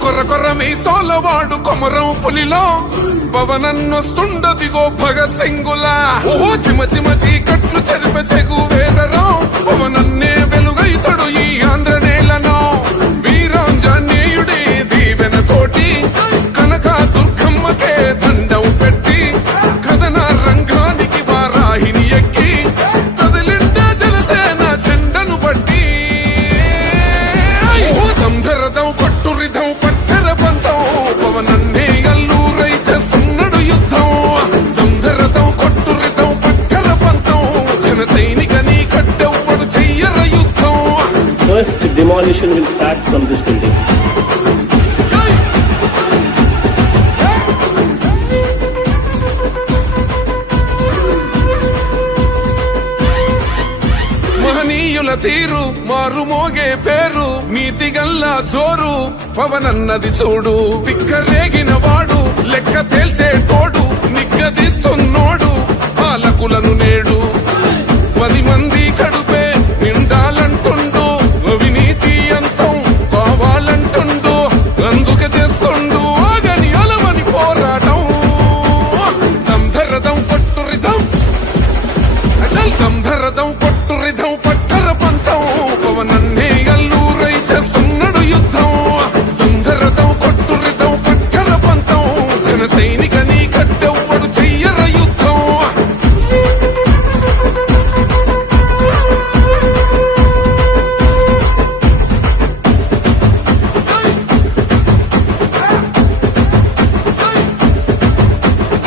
కొర్ర కొర్ర మీసోలవాడు కొమరం పులిలో పవనన్నొస్తుండదిగో భగత్ సింగులా ఓ చిమ చిమ చీకట్లు చెరిపే చెగు వేదరం పవనన్నే వెలుగైతడు ఈ ఆంధ్ర నేలను వీరాంజనేయుడి దీవెన తోటి కనక దుర్గమ్మకే దండం పెట్టి కథన రంగానికి వారాహిని ఎక్కి కదిలిండే జనసేన జెండను బట్టి దంధరదం కొట్టురిదం పట్టర పంతం పవనన్నే అల్లూరై చేస్తున్నాడు యుద్ధం దంధరదం కొట్టురిదం పట్టర పంతం జన సైనికని కట్టెవ్వడు చెయ్యర యుద్ధం. First demolition will start from this building. మహనీయుల తీరు మారు మోగే పేరు నీతి గల్లా జోరు పవనన్నది చూడు పిక్కరేగిన వాడు లెక్క తేల్చే తోడు నిగ్గదీస్తున్నోడు పాలకులను నేడు 10 మంది కడుపే నిండాలంటుండు అవినీతి అంతం కావాలంటుండు అందుకే చేస్తుండు ఆగని అలమని పోరాటం దంధరదం పట్టురిదం అచల్ దంధరదం పట్టురిదం పట్టర పంతం పవనన్నే అల్లూరై చేస్తున్నాడు యుద్ధం దంధరదం కొట్టురిదం పట్టర పంతం జన సైనికని కట్టెవ్వడు చెయ్యర యుద్ధం.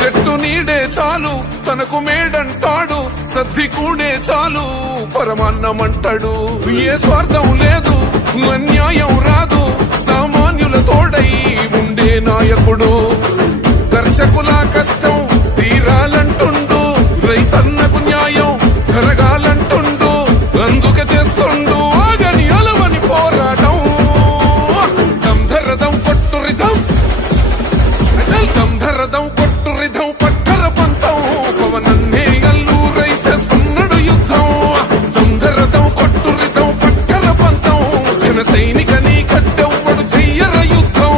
చెట్టు నీడే చాలు తనకు మేడంటాడు సద్ది కూడే చాలు పరమాన్నమంటాడు ఏ స్వార్థం లేదు అన్యాయం రాదు సామాన్యుల తోడై ఉండే నాయకుడు కర్షకుల కష్టం తీరాలంటుండు రైతన్నకు న్యాయం జరగాలంటుండు అందుకే చేస్తుండు ఆగని అలవని పోరాటం దంధరదం కొట్టురిదం అచల్ దంధరదం కొట్టురిదం పట్టర పంతం పవనన్నే అల్లూరై చేస్తున్నాడు యుద్ధం దంధరదం కొట్టురిదం పట్టర పంతం జన సైనికని కట్టెవ్వడు చెయ్యర యుద్ధం.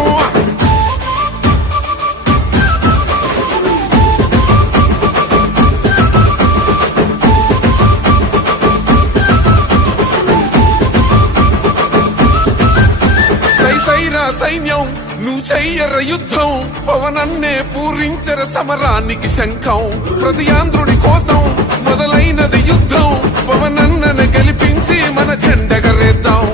సైరా సైన్యం నువ్వు చెయ్యర యుద్ధం పవనన్నే పూరించర సమరానికి శంఖం ప్రతి ఆంధ్రుడి కోసం మొదలైనది యుద్ధం పవనన్నను గెలిపించి మన జెండగరేద్దాం